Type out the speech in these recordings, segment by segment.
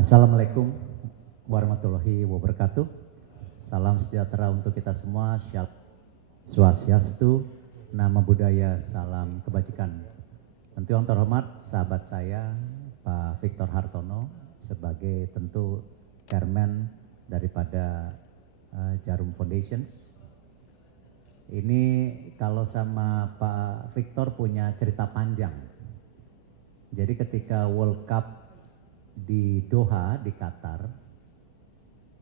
Assalamualaikum warahmatullahi wabarakatuh. Salam sejahtera untuk kita semua. Shalom Swastiastu, Namo Buddhaya, salam kebajikan. Tentu yang terhormat sahabat saya Pak Victor Hartono sebagai tentu chairman daripada Jarum Foundations. Ini kalau sama Pak Victor punya cerita panjang. Jadi ketika World Cup di Doha, di Qatar,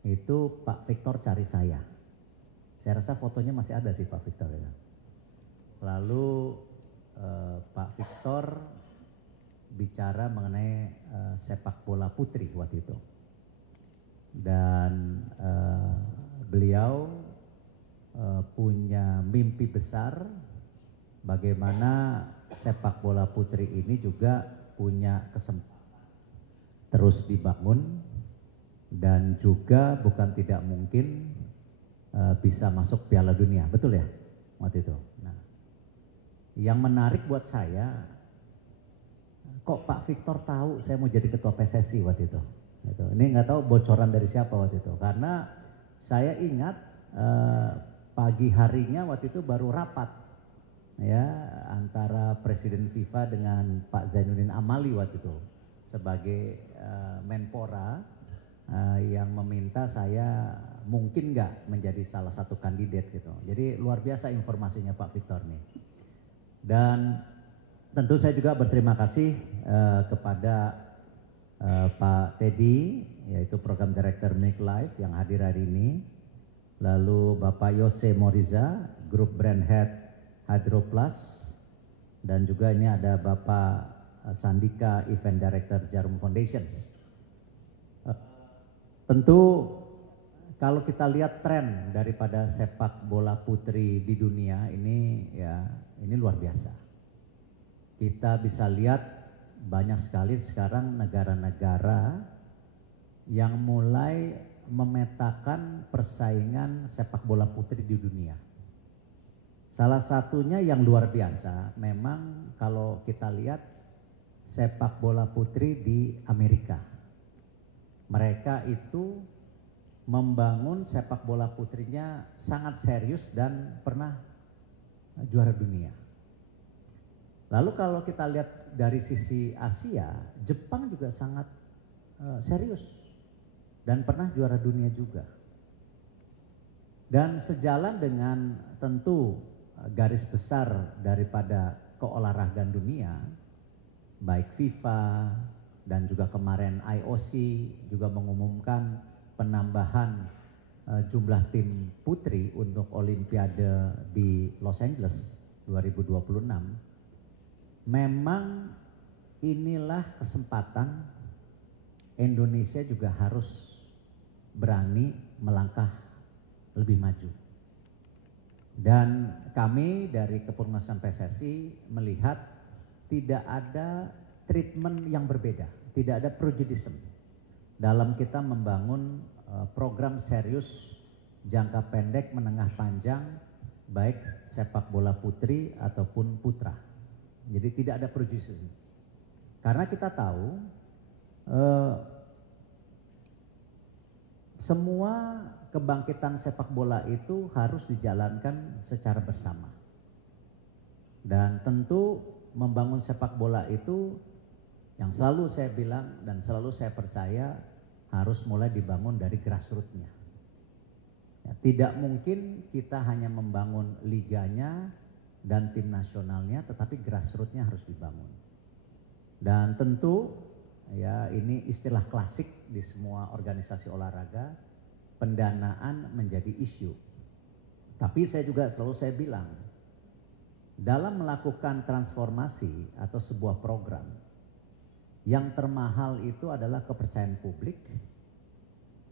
itu Pak Victor cari saya. Saya rasa fotonya masih ada sih Pak Victor ya. Lalu Pak Victor bicara mengenai sepak bola putri waktu itu. Dan beliau punya mimpi besar bagaimana sepak bola putri ini juga punya kesempatan terus dibangun dan juga bukan tidak mungkin bisa masuk Piala Dunia, betul ya waktu itu. Nah, yang menarik buat saya, kok Pak Victor tahu saya mau jadi ketua PSSI waktu itu. Gitu. Ini nggak tahu bocoran dari siapa waktu itu, karena saya ingat pagi harinya waktu itu baru rapat ya antara Presiden FIFA dengan Pak Zainuddin Amali waktu itu sebagai Menpora yang meminta saya mungkin nggak menjadi salah satu kandidat gitu. Jadi luar biasa informasinya Pak Victor nih. Dan tentu saya juga berterima kasih kepada Pak Teddy, yaitu Program Director Make Life yang hadir hari ini. Lalu Bapak Yose Moriza, Group Brand Head Hydro Plus. Dan juga ini ada Bapak Sandika, Event Director Jarum Foundations. Tentu kalau kita lihat tren daripada sepak bola putri di dunia ini ya ini luar biasa. Kita bisa lihat banyak sekali sekarang negara-negara yang mulai memetakan persaingan sepak bola putri di dunia. Salah satunya yang luar biasa memang kalau kita lihat sepak bola putri di Amerika. Mereka itu membangun sepak bola putrinya sangat serius dan pernah juara dunia. Lalu kalau kita lihat dari sisi Asia, Jepang juga sangat serius dan pernah juara dunia juga. Dan sejalan dengan tentu garis besar daripada keolahragaan dunia, baik FIFA dan juga kemarin IOC juga mengumumkan penambahan jumlah tim putri untuk Olimpiade di Los Angeles 2026. Memang inilah kesempatan Indonesia juga harus berani melangkah lebih maju. Dan kami dari Kepengurusan PSSI melihat tidak ada treatment yang berbeda, tidak ada prejudice dalam kita membangun program serius jangka pendek, menengah, panjang, baik sepak bola putri ataupun putra. Jadi tidak ada prejudice. Karena kita tahu semua kebangkitan sepak bola itu harus dijalankan secara bersama. Dan tentu membangun sepak bola itu yang selalu saya bilang dan selalu saya percaya harus mulai dibangun dari grassroots-nya. Ya, tidak mungkin kita hanya membangun liganya dan tim nasionalnya, tetapi grassroots-nya harus dibangun. Dan tentu ya ini istilah klasik di semua organisasi olahraga, pendanaan menjadi isu. Tapi saya juga selalu saya bilang, dalam melakukan transformasi atau sebuah program, yang termahal itu adalah kepercayaan publik,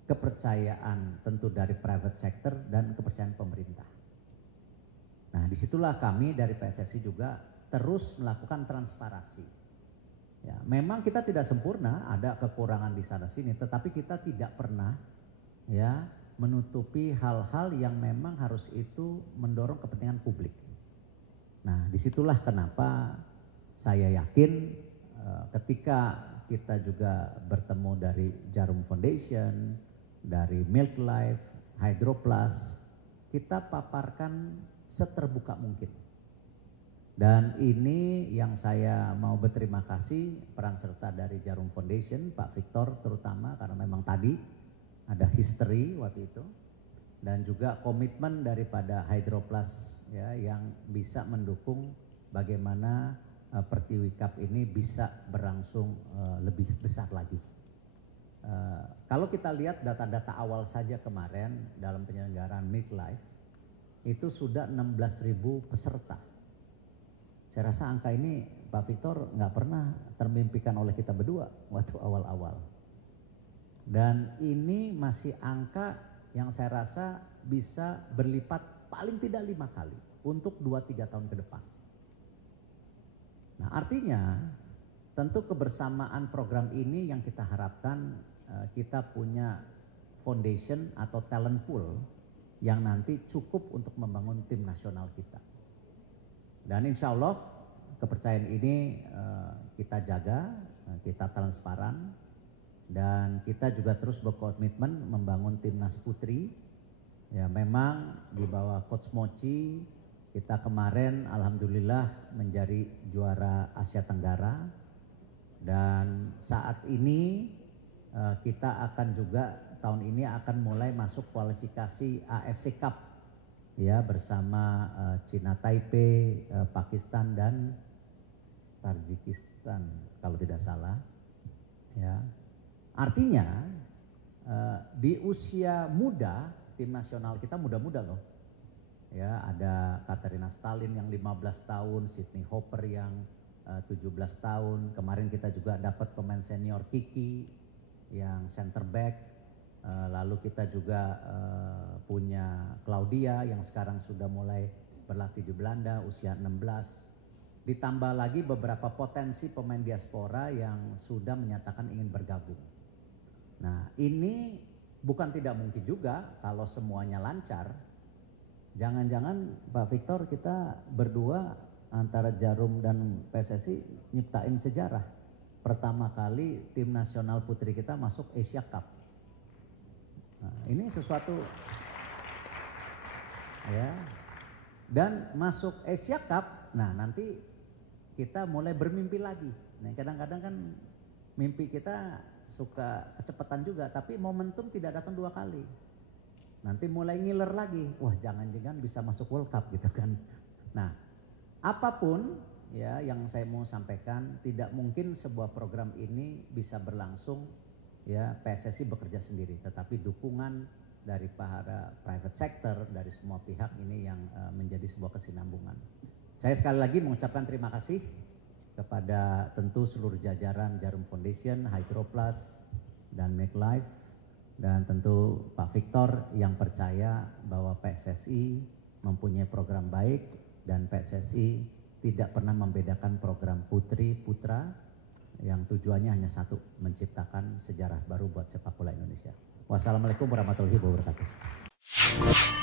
kepercayaan tentu dari private sector, dan kepercayaan pemerintah. Nah, disitulah kami dari PSSI juga terus melakukan transparansi. Ya, memang kita tidak sempurna, ada kekurangan di sana sini, tetapi kita tidak pernah ya menutupi hal-hal yang memang harus itu mendorong kepentingan publik. Nah, disitulah kenapa saya yakin ketika kita juga bertemu dari Jarum Foundation, dari Milk Life, Hydroplus, kita paparkan seterbuka mungkin. Dan ini yang saya mau berterima kasih peran serta dari Jarum Foundation, Pak Victor terutama, karena memang tadi ada history waktu itu, dan juga komitmen daripada Hydroplus ya, yang bisa mendukung bagaimana Pertiwi Cup ini bisa berlangsung lebih besar lagi. Kalau kita lihat data-data awal saja kemarin dalam penyelenggaraan Milk Life, itu sudah 16.000 peserta. Saya rasa angka ini Pak Victor nggak pernah termimpikan oleh kita berdua waktu awal-awal. Dan ini masih angka yang saya rasa bisa berlipat paling tidak 5 kali untuk 2-3 tahun ke depan. Nah, artinya tentu kebersamaan program ini yang kita harapkan kita punya foundation atau talent pool yang nanti cukup untuk membangun tim nasional kita. Dan insya Allah kepercayaan ini kita jaga, kita transparan, dan kita juga terus berkomitmen membangun timnas putri. Ya, memang di bawah Coach Mochi kita kemarin alhamdulillah menjadi juara Asia Tenggara, dan saat ini kita akan juga tahun ini akan mulai masuk kualifikasi AFC Cup ya, bersama Cina Taipei, Pakistan dan Tajikistan kalau tidak salah. Ya, artinya di usia muda tim nasional kita muda-muda loh. Ya, ada Katerina Stalin yang 15 tahun, Sydney Hopper yang 17 tahun. Kemarin kita juga dapat pemain senior Kiki yang center back. Lalu kita juga punya Claudia yang sekarang sudah mulai berlatih di Belanda usia 16. Ditambah lagi beberapa potensi pemain diaspora yang sudah menyatakan ingin bergabung. Nah, ini bukan tidak mungkin juga kalau semuanya lancar. Jangan-jangan Pak Victor kita berdua antara Jarum dan PSSI nyiptain sejarah. Pertama kali tim nasional putri kita masuk Asia Cup. Nah, ini sesuatu ya. Dan masuk Asia Cup, nah nanti kita mulai bermimpi lagi. Nah, kadang-kadang kan mimpi kita suka kecepatan juga, tapi momentum tidak datang 2 kali. Nanti mulai ngiler lagi, wah jangan-jangan bisa masuk World Cup gitu kan. Nah, apapun ya yang saya mau sampaikan, tidak mungkin sebuah program ini bisa berlangsung ya PSSI bekerja sendiri, tetapi dukungan dari para private sector, dari semua pihak ini yang menjadi sebuah kesinambungan. Saya sekali lagi mengucapkan terima kasih kepada tentu seluruh jajaran Jarum Foundation, Hydroplus, dan Make Life, dan tentu Pak Victor yang percaya bahwa PSSI mempunyai program baik dan PSSI tidak pernah membedakan program putri putra yang tujuannya hanya satu, menciptakan sejarah baru buat sepak bola Indonesia. Wassalamualaikum warahmatullahi wabarakatuh.